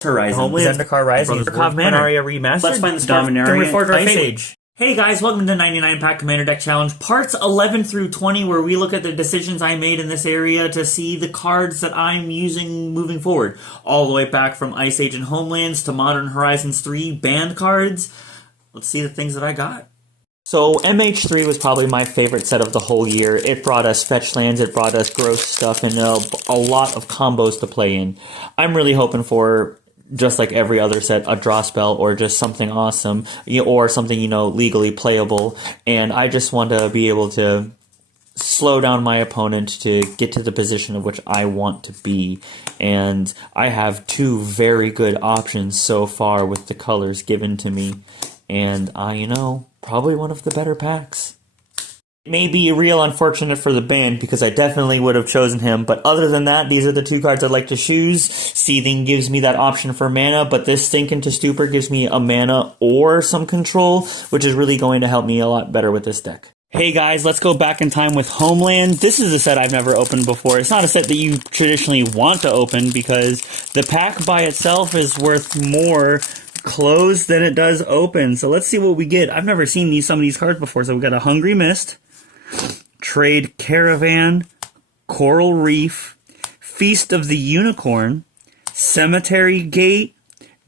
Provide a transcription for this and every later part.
Horizon. Homeland, Zendikar Rising, Brothers War, Dominaria Remastered, Let's find the spark. Dominaria, Then we forge our Ice fate. Age. Hey guys, welcome to 99 Pack Commander Deck Challenge, parts 11 through 20, where we look at the decisions I made in this area to see the cards that I'm using moving forward. All the way back from Ice Age and Homelands to Modern Horizons 3 banned cards. Let's see the things that I got. So MH3 was probably my favorite set of the whole year. It brought us fetch lands, it brought us gross stuff, and a lot of combos to play in. I'm really hoping for, just like every other set, a draw spell or just something awesome, or something, legally playable. And I just want to be able to slow down my opponent to get to the position of which I want to be. And I have two very good options so far with the colors given to me. And probably one of the better packs. It may be real unfortunate for the band because I definitely would have chosen him, but other than that, these are the two cards I'd like to choose. Seething gives me that option for mana, but this Sink into Stupor gives me a mana or some control, which is really going to help me a lot better with this deck. Hey guys, let's go back in time with Homeland. This is a set I've never opened before. It's not a set that you traditionally want to open because the pack by itself is worth more closed than it does open. So let's see what we get. I've never seen some of these cards before. So we got a Hungry Mist, Trade Caravan, Coral Reef, Feast of the Unicorn, Cemetery Gate,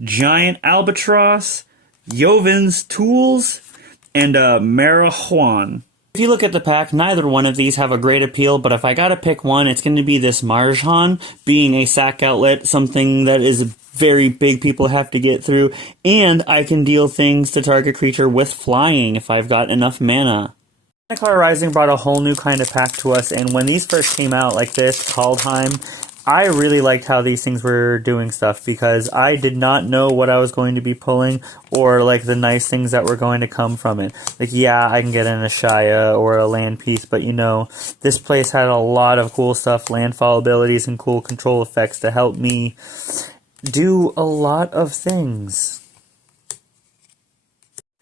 Giant Albatross, Joven's Tools, and Marijuana. If you look at the pack, neither one of these have a great appeal, but if I gotta pick one, it's going to be this Marjan, being a sack outlet, something that is very big people have to get through, and I can deal things to target creature with flying if I've got enough mana. Zendikar Rising brought a whole new kind of pack to us, and when these first came out like this, Kaldheim, I really liked how these things were doing stuff because I did not know what I was going to be pulling or like the nice things that were going to come from it. Like, yeah, I can get an Ashaya or a land piece, but this place had a lot of cool stuff, landfall abilities and cool control effects to help me do a lot of things.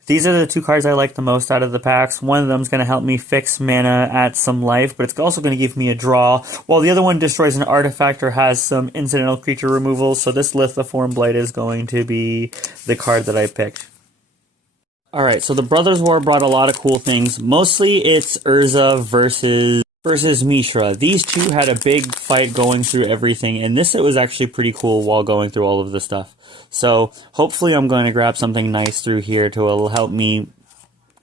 These are the two cards I like the most out of the packs. One of them is going to help me fix mana at some life, but it's also going to give me a draw, while the other one destroys an artifact or has some incidental creature removal, so this Lithiform Blight is going to be the card that I picked. Alright, so the Brothers War brought a lot of cool things. Mostly it's Urza versus Mishra. These two had a big fight going through everything, and this set was actually pretty cool while going through all of the stuff. So hopefully I'm going to grab something nice through here to help me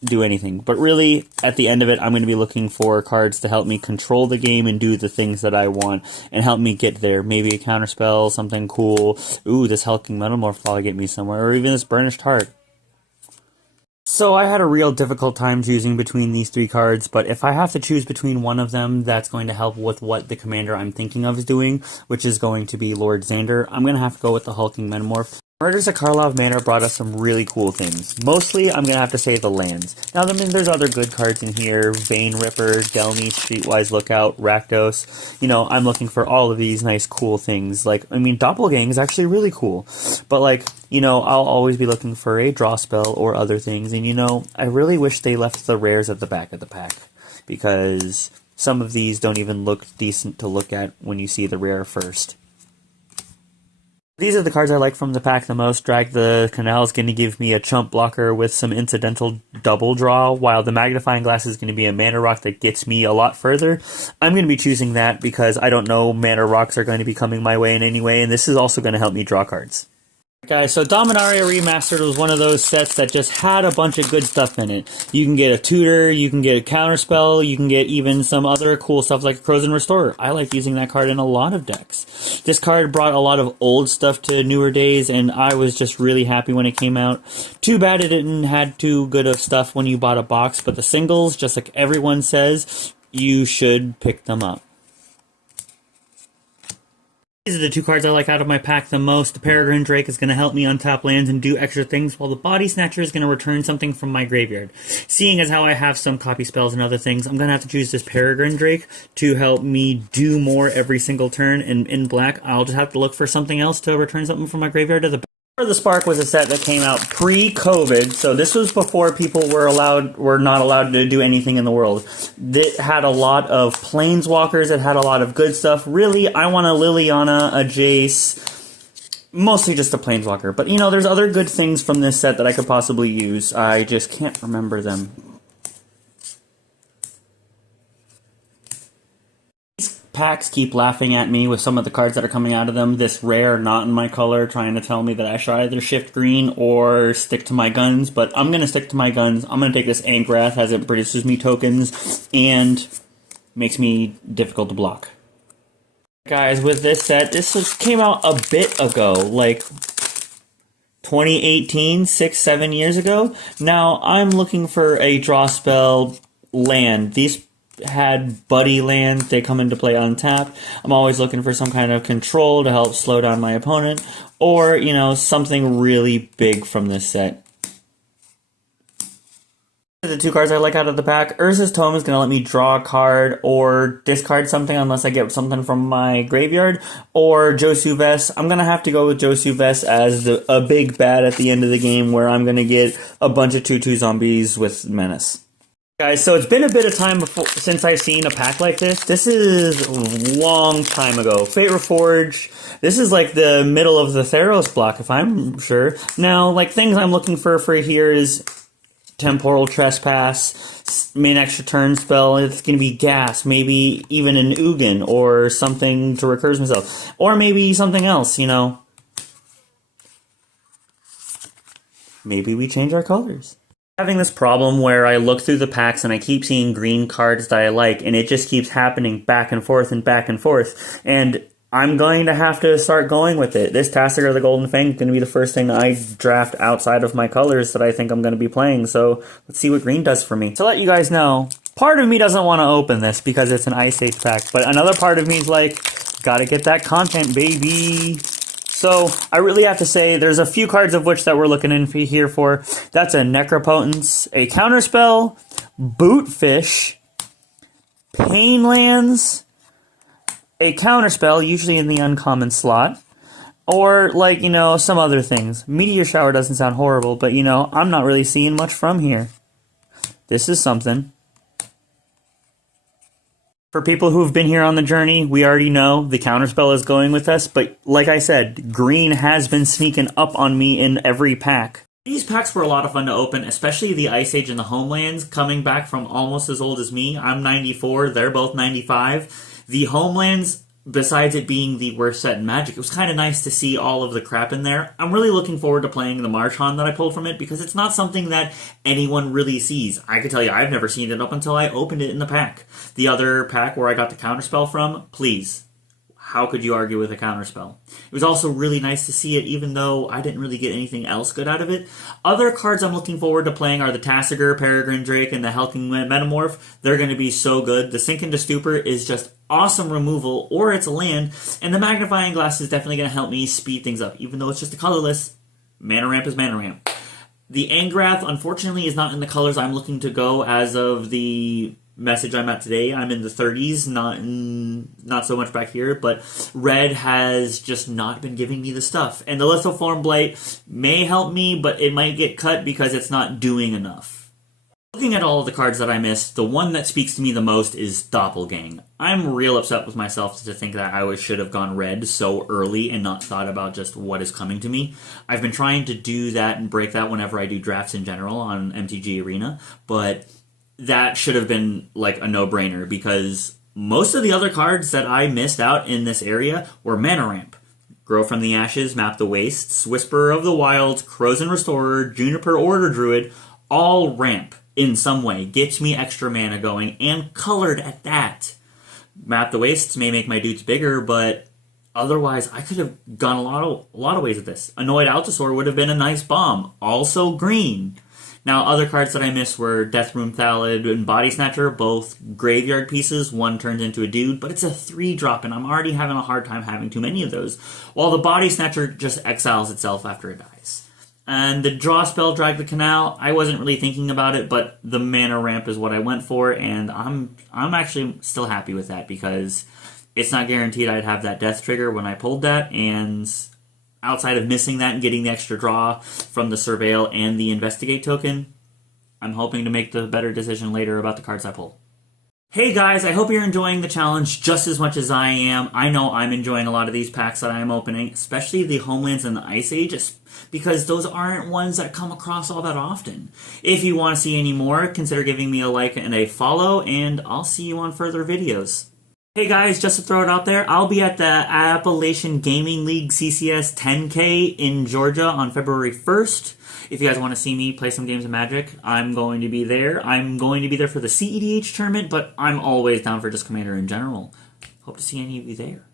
do anything. But really, at the end of it, I'm going to be looking for cards to help me control the game and do the things that I want and help me get there. Maybe a counterspell, something cool. Ooh, this Hulking Metamorph will probably get me somewhere, or even this Burnished Heart. So I had a real difficult time choosing between these three cards, but if I have to choose between one of them that's going to help with what the commander I'm thinking of is doing, which is going to be Lord Xander, I'm going to have to go with the Hulking Metamorph. Murders at Karlov Manor brought us some really cool things. Mostly, I'm going to have to say the lands. Now, there's other good cards in here. Vein Ripper, Delny, Streetwise Lookout, Rakdos. I'm looking for all of these nice, cool things. Doppelgang is actually really cool. But, I'll always be looking for a draw spell or other things. And, I really wish they left the rares at the back of the pack. Because some of these don't even look decent to look at when you see the rare first. These are the cards I like from the pack the most. Drag the Canal is going to give me a chump blocker with some incidental double draw, while the Magnifying Glass is going to be a mana rock that gets me a lot further. I'm going to be choosing that because I don't know mana rocks are going to be coming my way in any way, and this is also going to help me draw cards. Guys, so Dominaria Remastered was one of those sets that just had a bunch of good stuff in it. You can get a tutor, you can get a counterspell, you can get even some other cool stuff like a Krosan Restorer. I like using that card in a lot of decks. This card brought a lot of old stuff to newer days, and I was just really happy when it came out. Too bad it didn't have too good of stuff when you bought a box, but the singles, just like everyone says, you should pick them up. These are the two cards I like out of my pack the most. The Peregrine Drake is going to help me untap lands and do extra things, while the Body Snatcher is going to return something from my graveyard. Seeing as how I have some copy spells and other things, I'm going to have to choose this Peregrine Drake to help me do more every single turn, and in black, I'll just have to look for something else to return something from my graveyard to the The Spark was a set that came out pre-COVID, so this was before people were not allowed to do anything in the world. It had a lot of planeswalkers, it had a lot of good stuff. Really, I want a Liliana, a Jace, Mostly just a Planeswalker. But, you know, there's other good things from this set that I could possibly use. I just can't remember them. These packs keep laughing at me with some of the cards that are coming out of them. This rare, not in my color, trying to tell me that I should either shift green or stick to my guns. But I'm going to stick to my guns. I'm going to take this Angrath as it produces me tokens and makes me difficult to block. Guys, with this set, came out a bit ago, like 2018, 6-7 years ago. Now, I'm looking for a draw spell land. These had buddy land, they come into play untapped. I'm always looking for some kind of control to help slow down my opponent, or, you know, something really big from this set. The two cards I like out of the pack, Urza's Tome is going to let me draw a card or discard something unless I get something from my graveyard, or Josu Vess. I'm going to have to go with Josu Vess as a big bad at the end of the game where I'm going to get a bunch of 2/2 zombies with Menace. Guys, so it's been a bit of time since I've seen a pack like this. This is a long time ago. Fate Reforged. This is like the middle of the Theros block, if I'm sure. Now, like, things I'm looking for here is Temporal Trespass, main extra turn spell. It's going to be Gas, maybe even an Ugin or something to recurse myself, or maybe something else, you know. Maybe we change our colors. Having this problem where I look through the packs and I keep seeing green cards that I like, and it just keeps happening back and forth and back and forth, and I'm going to have to start going with it. This Tasigur the Golden Fang is going to be the first thing I draft outside of my colors that I think I'm going to be playing, so let's see what green does for me. To let you guys know, part of me doesn't want to open this because it's an Ice Age pack, but another part of me is like, gotta get that content, baby. So I really have to say there's a few cards of which that we're looking in here for. That's a Necropotence, a Counterspell, Bootfish, Painlands, a Counterspell, usually in the uncommon slot, or, like, you know, some other things. Meteor Shower doesn't sound horrible, but, you know, I'm not really seeing much from here. This is something. For people who've been here on the journey, we already know the Counterspell is going with us, but like I said, green has been sneaking up on me in every pack. These packs were a lot of fun to open, especially the Ice Age and the Homelands, coming back from almost as old as me. I'm 94, they're both 95. The Homelands, besides it being the worst set in Magic, it was kind of nice to see all of the crap in there. I'm really looking forward to playing the Marchon that I pulled from it, because it's not something that anyone really sees. I can tell you, I've never seen it up until I opened it in the pack. The other pack where I got the Counterspell from, please. How could you argue with a Counterspell? It was also really nice to see it, even though I didn't really get anything else good out of it. Other cards I'm looking forward to playing are the Tasigur, Peregrine Drake, and the Helking Metamorph. They're going to be so good. The Sink into Stupor is just awesome removal, or it's a land, and the Magnifying Glass is definitely going to help me speed things up, even though it's just a colorless. Mana Ramp is Mana Ramp. The Angrath, unfortunately, is not in the colors I'm looking to go as of the message I'm at today. I'm in the 30s, not so much back here, but red has just not been giving me the stuff. And the Lithoform Blight may help me, but it might get cut because it's not doing enough. Looking at all of the cards that I missed, the one that speaks to me the most is Doppelgang. I'm real upset with myself to think that I should have gone red so early and not thought about just what is coming to me. I've been trying to do that and break that whenever I do drafts in general on MTG Arena, but that should have been like a no-brainer, because most of the other cards that I missed out in this area were Mana Ramp. Grow from the Ashes, Map the Wastes, Whisperer of the Wilds, Krosan Restorer, Juniper Order Druid, all ramp in some way. Gets me extra mana going, and colored at that. Map the Wastes may make my dudes bigger, but otherwise I could have gone a lot of ways with this. Annoyed Altasaur would have been a nice bomb. Also green. Now, other cards that I missed were Deathroom Thallid and Body Snatcher, both graveyard pieces. One turns into a dude, but it's a 3-drop, and I'm already having a hard time having too many of those, while the Body Snatcher just exiles itself after it dies. And the draw spell, Drag the Canal, I wasn't really thinking about it, but the Mana Ramp is what I went for, and I'm actually still happy with that, because it's not guaranteed I'd have that death trigger when I pulled that, and outside of missing that and getting the extra draw from the Surveil and the Investigate token, I'm hoping to make the better decision later about the cards I pull. Hey guys, I hope you're enjoying the challenge just as much as I am. I know I'm enjoying a lot of these packs that I'm opening, especially the Homelands and the Ice Age, because those aren't ones that come across all that often. If you want to see any more, consider giving me a like and a follow, and I'll see you on further videos. Hey guys, just to throw it out there, I'll be at the Appalachian Gaming League CCS 10K in Georgia on February 1st. If you guys want to see me play some games of Magic, I'm going to be there. I'm going to be there for the CEDH tournament, but I'm always down for just Commander in general. Hope to see any of you there.